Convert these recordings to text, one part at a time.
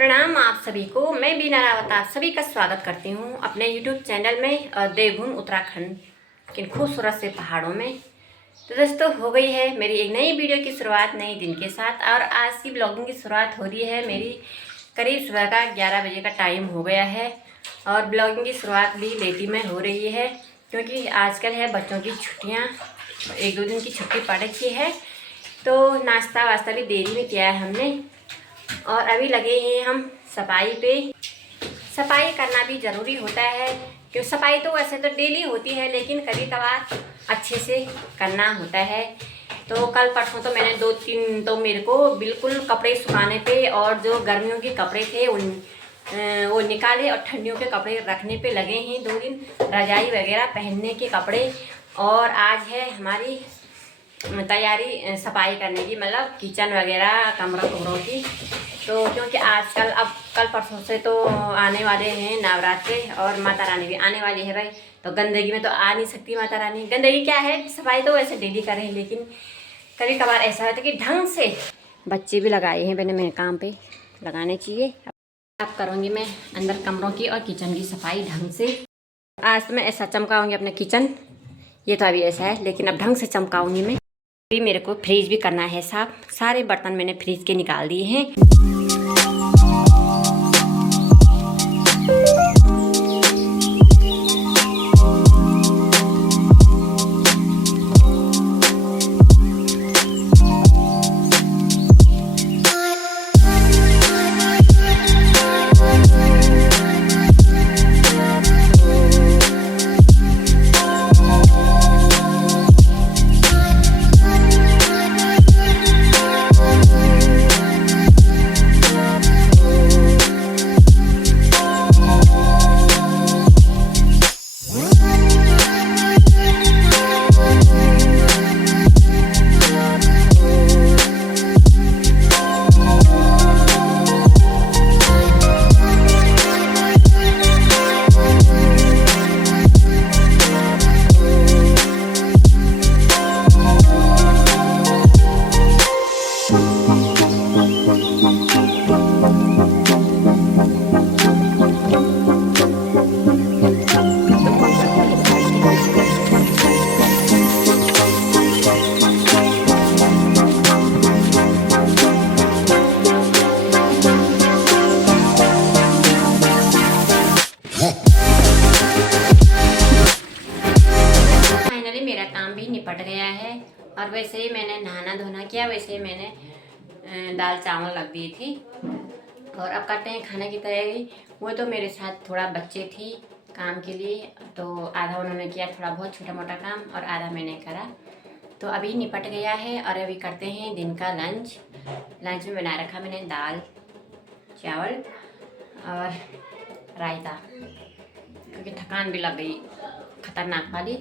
प्रणाम आप सभी को। मैं बीना रावत आप सभी का स्वागत करती हूँ अपने YouTube चैनल में देवभूमि उत्तराखंड के खूबसूरत से पहाड़ों में। तो दोस्तों, हो गई है मेरी एक नई वीडियो की शुरुआत नए दिन के साथ। और आज की ब्लॉगिंग की शुरुआत हो रही है मेरी करीब सुबह का 11 बजे का टाइम हो गया है। और ब्लॉगिंग की शुरुआत भी लेटी में हो रही है क्योंकि आजकल है बच्चों की छुट्टियाँ, 1-2 दिन की छुट्टी पड़ रखी है। तो नाश्ता वास्ता भी देरी में किया है हमने और अभी लगे हैं हम सफाई पे। सफाई करना भी ज़रूरी होता है क्योंकि सफाई तो वैसे तो डेली होती है लेकिन कभी कभार अच्छे से करना होता है। तो कल परसों तो मैंने 2-3 तो मेरे को बिल्कुल कपड़े सुखाने पे और जो गर्मियों के कपड़े थे वो निकाले और ठंडियों के कपड़े रखने पे लगे हैं 2 दिन, रजाई वगैरह पहनने के कपड़े। और आज है हमारी तैयारी सफाई करने की, मतलब किचन वगैरह कमरों की। तो क्योंकि आजकल अब कल परसों से तो आने वाले हैं नवरात्रे और माता रानी भी आने वाली है भाई। तो गंदगी में तो आ नहीं सकती माता रानी। गंदगी क्या है, सफाई तो वैसे डेली करें लेकिन कभी कभार ऐसा होता है कि ढंग से बच्चे भी लगाए हैं मैंने, मेरे काम पे लगाने चाहिए। अब करूँगी मैं अंदर कमरों की और किचन की सफाई ढंग से। आज तो मैं ऐसा चमकाऊँगी अपने किचन, ये तो अभी ऐसा है लेकिन अब ढंग से चमकाऊँगी मैं। अभी मेरे को फ्रिज भी करना है साफ, सारे बर्तन मैंने फ्रिज के निकाल दिए हैं। मेरा काम भी निपट गया है और वैसे ही मैंने नहाना धोना किया, वैसे ही मैंने दाल चावल रख दी थी और अब करते हैं खाने की तैयारी। वो तो मेरे साथ थोड़ा बच्चे थी काम के लिए, तो आधा उन्होंने किया थोड़ा बहुत छोटा मोटा काम और आधा मैंने करा। तो अभी निपट गया है और अभी करते हैं दिन का लंच। लंच में बना रखा मैंने दाल चावल और रायता क्योंकि थकान भी लग गई खतरनाक वाली।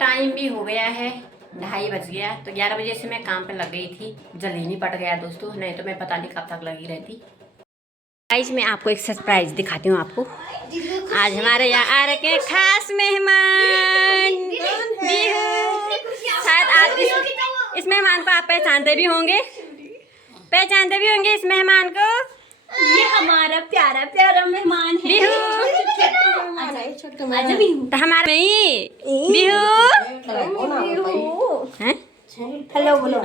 टाइम भी हो गया है 2:30 बज गया, तो 11 बजे से मैं काम पे लग गई थी। जल्दी निपट गया दोस्तों, नहीं तो मैं पता नहीं कब तक लगी रहती। गाइस मैं आपको एक सरप्राइज दिखाती हूँ आपको। आज हमारे यहाँ आ रखे खास मेहमान शायद आप इस मेहमान को आप पहचानते भी होंगे इस मेहमान को। ये हमारा प्यारा प्यारा मेहमान है। तो हमारा बिहू हेलो बोलो,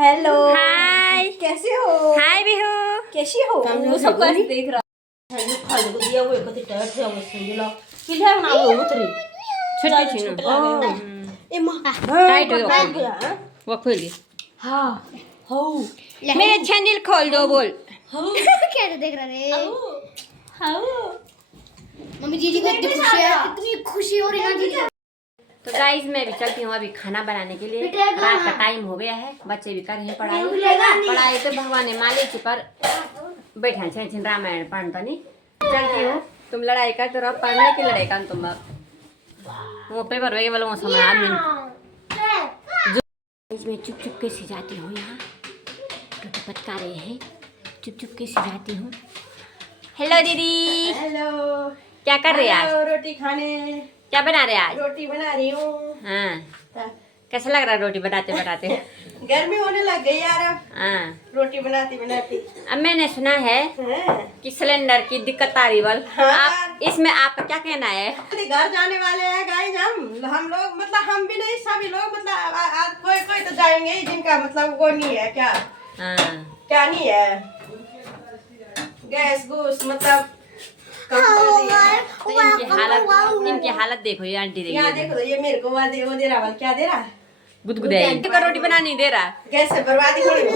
हेलो हाय, कैसे हो? हाय बिहू, कैसी हो? वो सब कैसे देख रहा है? खाली को दिया वो एक तो टैट है वो सिंगला किले ना वो उतरी छोटे छिनो ए मां टाइट हो गया वो खोल दे। हां हो मेरे चैनल खोल दो बोल। कैसे देख रहा रे? हां मम्मी जीजी को कितनी खुशी हो रही है जीजी। तो गाइस मैं भी चलती हूँ अभी खाना बनाने के लिए, रात का टाइम हो गया है, बच्चे भी कर रहे हैं पढ़ाई तो भगवान ने मालिक पर बैठा छे रामायण पढ़ तो नहीं चलती हूँ। तुम लड़ाई कर तो पढ़ने की लड़ाई कर तुम वो पेपर वेगे वालों समय आदमी मैं चुप चुप के से जाती हूँ यहाँ क्योंकि पटका रहे हैं, चुप चुप के से जाती हूँ। हेलो दीदी, हेलो क्या कर रहे हैं आज? रोटी खाने। क्या बना रहे हैं आज? रोटी बना रही हूँ। हाँ कैसा लग रहा है रोटी बनाते बनाते? गर्मी होने लग गई यार अब हाँ, रोटी बनाती बनाती। अब मैंने सुना है कि सिलेंडर की दिक्कत आ रही बल। हाँ। आप इसमें आपका क्या कहना है? घर जाने वाले हैं गाइस, हम लोग मतलब हम भी नहीं, सभी लोग मतलब कोई कोई तो जाएंगे ही जिनका मतलब वो नहीं है क्या, हाँ, क्या नहीं है गैस गुस मतलब कम कर दिया है। तो इनकी हालत देखो ये आंटी यहाँ देखिए, देखो तो ये मेरे को वो दे रहा है, क्या दे रहा है, गुदगुदाई का रोटी बना नहीं दे रहा। गैस से बर्बादी हो रही है।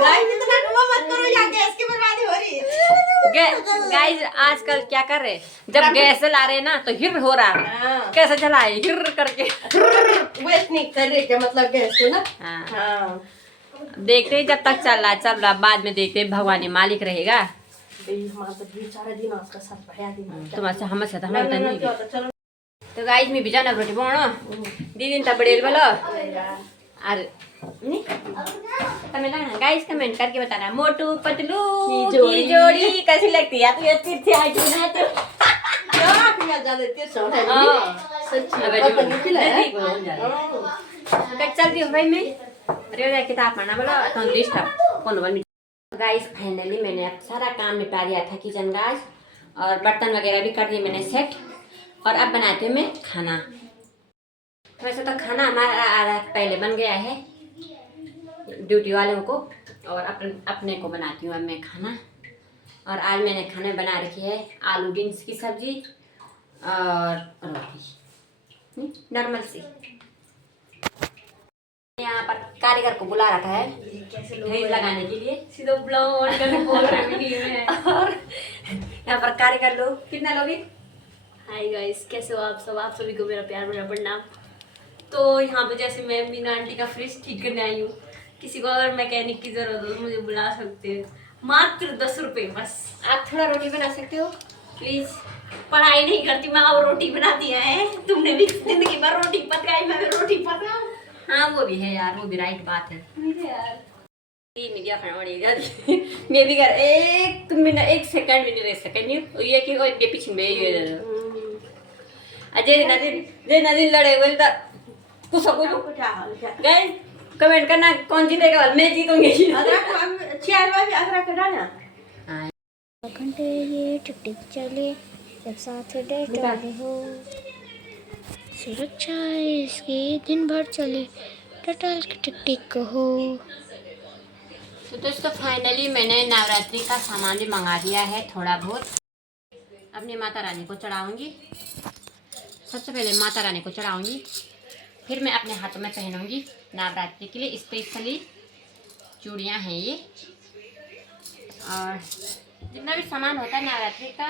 गाइस इतना वो मत करो, यहाँ गैस की बर्बादी हो रही है। गाइस आजकल क्या कर रहे, जब गैस जला रहे ना तो हिर हो रहा, हाँ। कैसे जलाए हिर करके। वेस्ट नहीं कर रहे क्या मतलब गैस को ना। हाँ, हाँ देखते हैं जब तक चल रहा बाद में देखते हैं, भगवान ही मालिक रहेगा। हमारा तो बेचारा दिन उसका साथ बढ़िया दिन तुम्हारे हमसे तो हमारे नहीं। चलो तो गाइस मैं बिजाना रोटी बनाओ दीदी त बड़े बोलो और नहीं तमें लगना गाइस कमेंट करके बताना मोटू पतलू की जोड़ी कैसी लगती है। तो ये तीर्थ आई जो ना तो चलती हूँ भाई मैं अरे किताब पढ़ना बोलो तो डिस्टर्ब कौन बोल। गाइस फाइनली मैंने अब सारा काम निपटा दिया था किचन गाइस, और बर्तन वगैरह भी कर दिए मैंने सेट, और अब बनाते हैं मैं खाना। वैसे तो खाना हमारा आधा पहले बन गया है ड्यूटी वालों को, और अपने को बनाती हूँ अब मैं खाना। और आज मैंने खाने में बना रखी है आलू बीन्स की सब्जी और रोटी नॉर्मल सी। यहाँ पर कारीगर को बुला रखा है ढेर लगाने के लिए, सीधे ब्लॉग ऑन करके बोल रहे वीडियो में। और यहाँ पर कारीगर लोग कितना लोग हैं? हाय गाइस, कैसे हो आप सभी को मेरा प्यार भरा प्रणाम। तो यहाँ पे जैसे मैं मीना आंटी का फ्रिज ठीक करने आई हूँ, किसी को अगर मैकेनिक की जरूरत हो तो मुझे बुला सकते हैं, मात्र 10 रुपये बस। आप थोड़ा रोटी बना सकते हो प्लीज? पढ़ाई नहीं करती मैं, अब रोटी बनाती है। तुमने भी जिंदगी भर रोटी पकाई, मैं भी रोटी पकाऊं। हाँ वो भी है यार, वो भी राइट बात है यार। मीडिया मैं भी कर एक तुम बिना एक सेकंड भी नहीं रह सके नहीं ये कि ये पीछे में ये अजय नदी लड़े बोल तो कुछ गाइस कमेंट करना कौन जीतेगा, मैं जीतूंगी। अदरक डालना घंटे ये टिक चले जब साथ डटे हो, सुरक्षा इसके दिन भर चले टटल टिक टिक हो। तो दोस्तों फाइनली मैंने नवरात्रि का सामान भी मंगा दिया है थोड़ा बहुत, अपनी माता रानी को चढ़ाऊंगी। सबसे पहले माता रानी को चढ़ाऊंगी, फिर मैं अपने हाथों में पहनूंगी नवरात्रि के लिए स्पेशली चूड़ियाँ हैं ये, और जितना भी सामान होता है नवरात्रि का,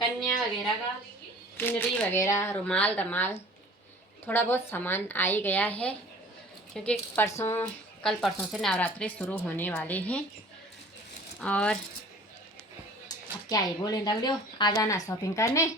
कन्या वगैरह का, चुनरी वगैरह, रुमाल दमाल, थोड़ा बहुत सामान आ ही गया है क्योंकि कल परसों से नवरात्रि शुरू होने वाले हैं। और अब क्या ही बोले दगड़ियों, आ जाना शॉपिंग करने।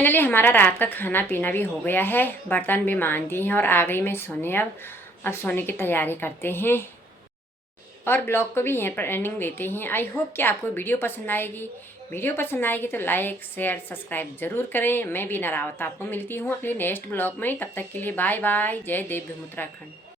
फाइनली हमारा रात का खाना पीना भी हो गया है, बर्तन भी मान दिए हैं और आ गई मैं सोने। अब सोने की तैयारी करते हैं और ब्लॉग को भी यहीं पर एंडिंग देते हैं। आई होप कि आपको वीडियो पसंद आएगी। वीडियो पसंद आएगी तो लाइक शेयर सब्सक्राइब जरूर करें। मैं बीना रावत आपको मिलती हूँ अपने नेक्स्ट ब्लॉग में। तब तक के लिए बाय बाय। जय देवभूमि उत्तराखंड।